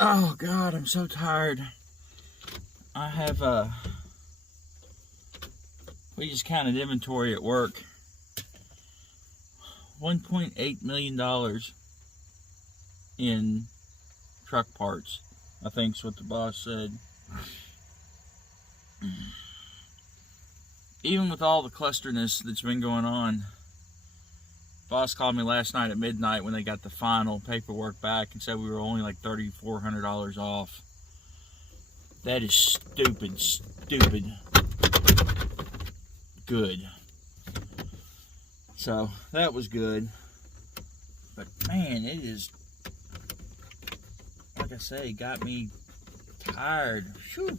Oh God, I'm so tired. I have we just counted inventory at work. $1.8 million in truck parts, I think is what the boss said. Even with all the clusterness that's been going on, boss called me last night at midnight when they got the final paperwork back and said we were only like $3,400 off. That is stupid good. So that was good. But man, it is, like I say, got me tired. Whew.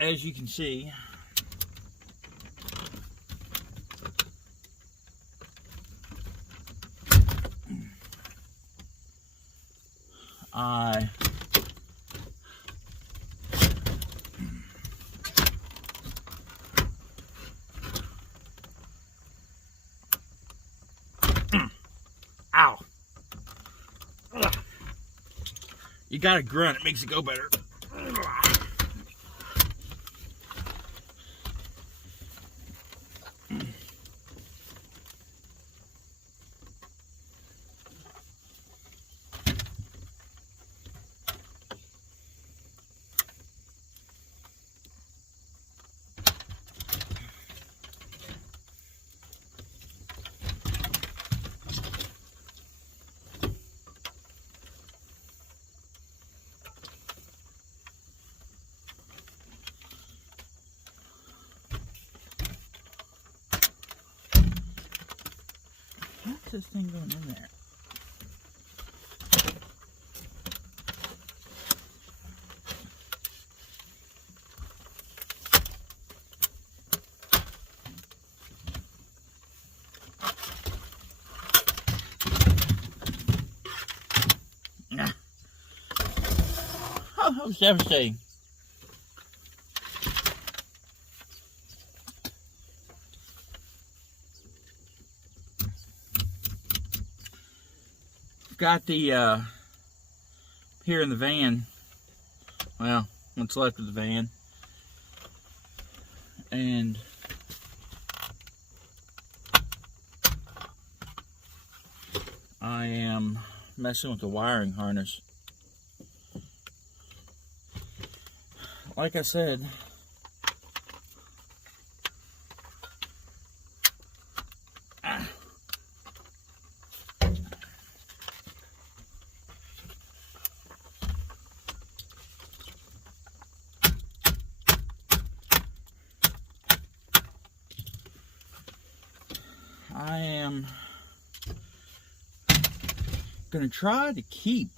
As you can see, ow. Ugh. You gotta grunt, it makes it go better. What's this thing going in there? Oh, that was devastating. Got the here in the van, well, what's left of the van, and I am messing with the wiring harness. Like I said, I am going to try to keep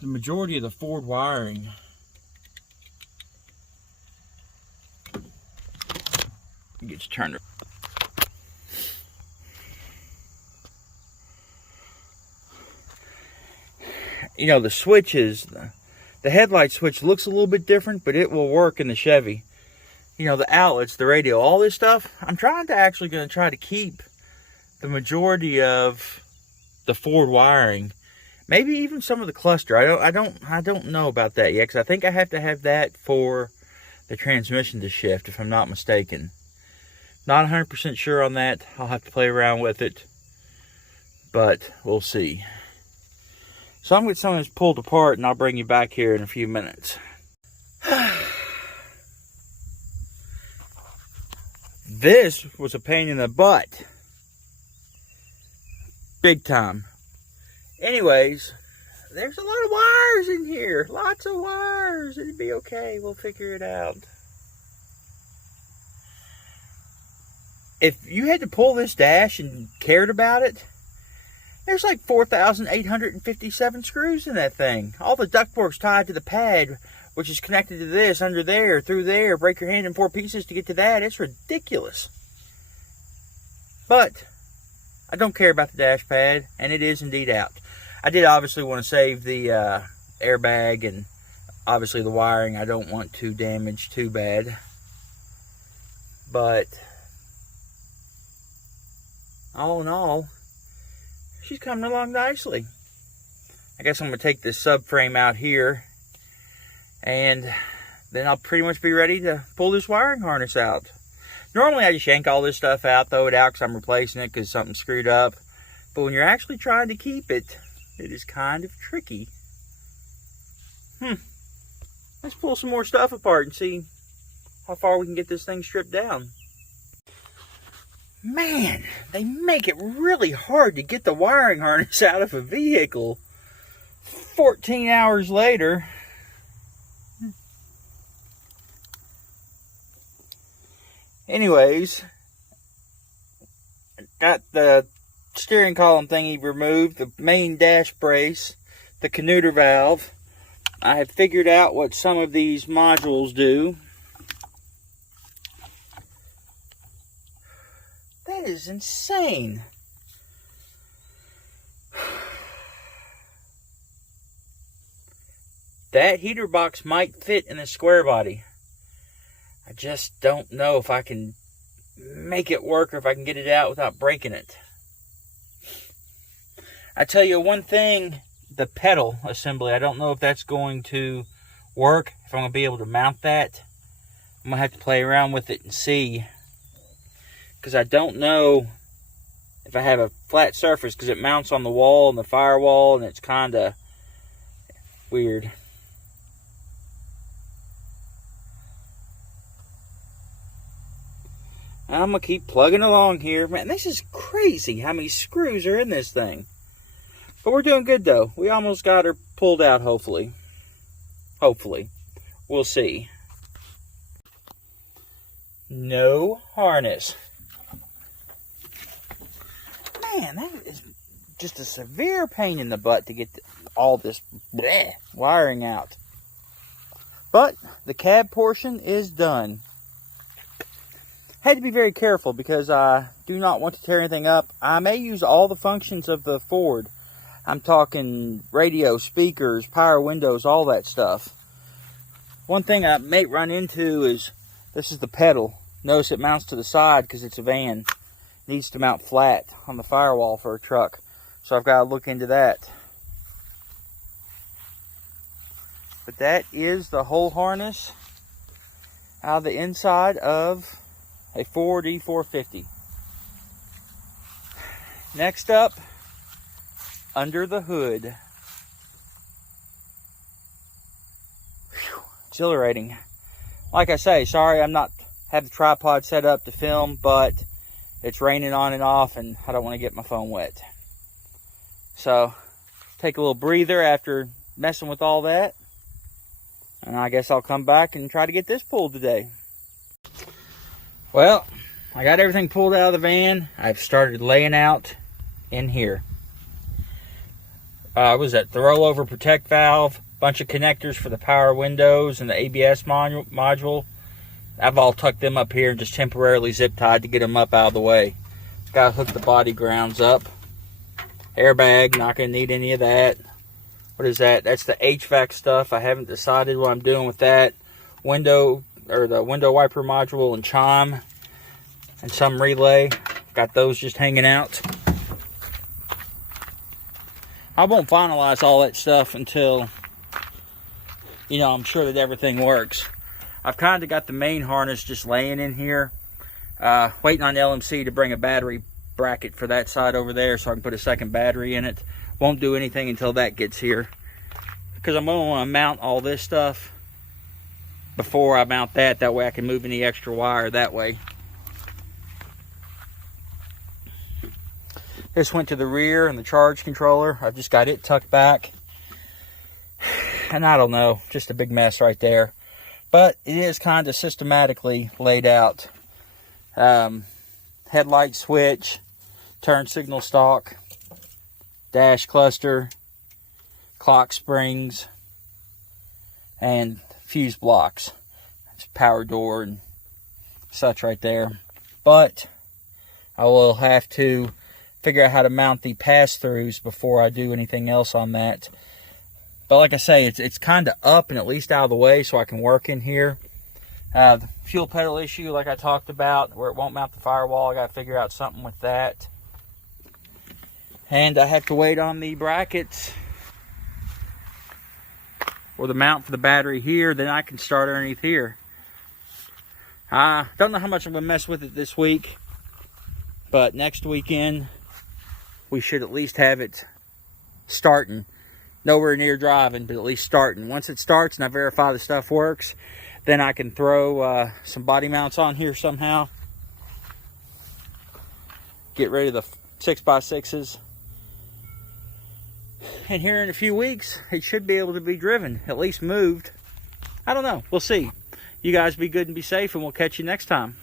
the majority of the Ford wiring it gets turned. You know, the switches, the headlight switch looks a little bit different, but it will work in the Chevy. You know, the outlets, the radio, all this stuff, I'm trying to actually going to try to keep the majority of the Ford wiring. Maybe even some of the cluster. I don't know about that yet, because I think I have to have that for the transmission to shift, if I'm not mistaken. Not 100% sure on that. I'll have to play around with it, but we'll see. So I'm going to get some of this pulled apart, and I'll bring you back here in a few minutes. This was a pain in the butt. Big time. Anyways, there's a lot of wires in here. Lots of wires. It'll be okay. We'll figure it out. if you had to pull this dash and cared about it, there's like 4,857 screws in that thing. All the ductwork's tied to the pad, which is connected to this, under there, through there. Break your hand in 4 pieces to get to that. It's ridiculous. But I don't care about the dash pad, and it is indeed out. I did obviously want to save the airbag and obviously the wiring. I don't want to damage too bad. But all in all, she's coming along nicely. I guess I'm going to take this subframe out here, and then I'll pretty much be ready to pull this wiring harness out. Normally I just yank all this stuff out, throw it out because I'm replacing it because something's screwed up. But when you're actually trying to keep it, it is kind of tricky. Let's pull some more stuff apart and see how far we can get this thing stripped down. Man, they make it really hard to get the wiring harness out of a vehicle. 14 hours later. Anyways, got the steering column thingy removed, the main dash brace, the converter valve. I have figured out what some of these modules do. That is insane. That heater box might fit in the square body. I just don't know if I can make it work or if I can get it out without breaking it. I tell you one thing, the pedal assembly, I don't know if that's going to work, if I'm going to be able to mount that. I'm going to have to play around with it and see. Because I don't know if I have a flat surface, because it mounts on the wall and the firewall, and it's kind of weird. I'm going to keep plugging along here. Man, this is crazy how many screws are in this thing. But we're doing good, though. We almost got her pulled out, hopefully. Hopefully. We'll see. No harness. Man, that is just a severe pain in the butt to get all this wiring out. But the cab portion is done. Had to be very careful because I do not want to tear anything up. I may use all the functions of the Ford. I'm talking radio, speakers, power windows, all that stuff. One thing I may run into is, this is the pedal. Notice it mounts to the side because it's a van. It needs to mount flat on the firewall for a truck. So I've got to look into that. But that is the whole harness out of the inside of a Ford E450. Next up, under the hood. Whew, exhilarating. Like I say, sorry I'm not have the tripod set up to film, but it's raining on and off and I don't want to get my phone wet. So, take a little breather after messing with all that. And I guess I'll come back and try to get this pulled today. Well, I got everything pulled out of the van. I've started laying out in here. What was that? The rollover protect valve, bunch of connectors for the power windows and the ABS module. I've all tucked them up here and just temporarily zip tied to get them up out of the way. Got to hook the body grounds up. Airbag, not going to need any of that. What is that? That's the HVAC stuff. I haven't decided what I'm doing with that. Window, or the window wiper module and chime and some relay. Got those just hanging out. I won't finalize all that stuff until, you know, I'm sure that everything works. I've kind of got the main harness just laying in here. Waiting on LMC to bring a battery bracket for that side over there so I can put a second battery in it. Won't do anything until that gets here, because I'm going to want to mount all this stuff before I mount that. That way I can move any extra wire that way. This went to the rear and the charge controller. I've just got it tucked back. And I don't know, just a big mess right there. But it is kind of systematically laid out. Had headlight switch, turn signal stalk, dash cluster, clock springs, and fuse blocks. It's power door and such right there. But I will have to figure out how to mount the pass-throughs before I do anything else on that. But like I say, it's kind of up and at least out of the way so I can work in here. The fuel pedal issue, like I talked about, where it won't mount the firewall, I got to figure out something with that. And I have to wait on the brackets or the mount for the battery here, then I can start underneath here. I don't know how much I'm going to mess with it this week, but next weekend we should at least have it starting. Nowhere near driving, but at least starting. Once it starts and I verify the stuff works, then I can throw some body mounts on here somehow. Get rid of the 6x6s. And here in a few weeks, it should be able to be driven, at least moved. I don't know. We'll see. You guys be good and be safe, and we'll catch you next time.